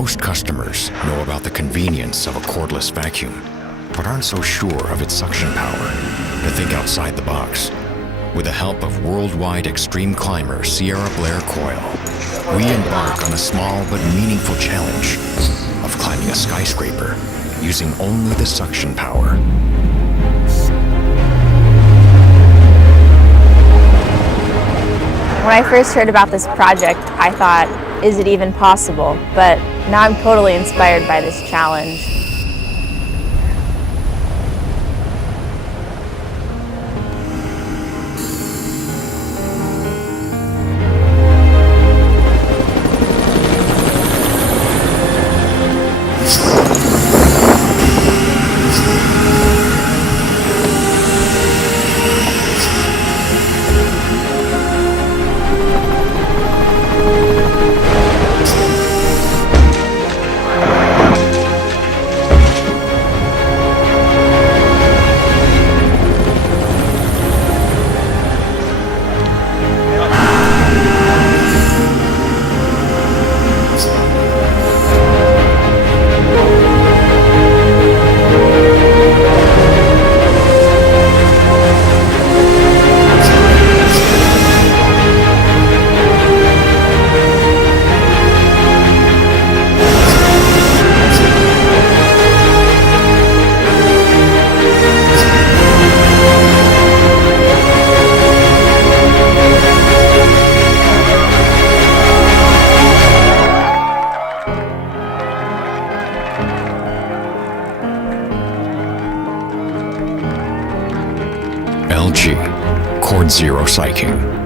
Most customers know about the convenience of a cordless vacuum, but aren't so sure of its suction power. To think outside the box. With the help of worldwide extreme climber Sierra Blair Coyle, we embark on a small but meaningful challenge of climbing a skyscraper using only the suction power. When I first heard about this project, I thought, is it even possible? But now I'm totally inspired by this challenge. LG, Chord Zero Cycling.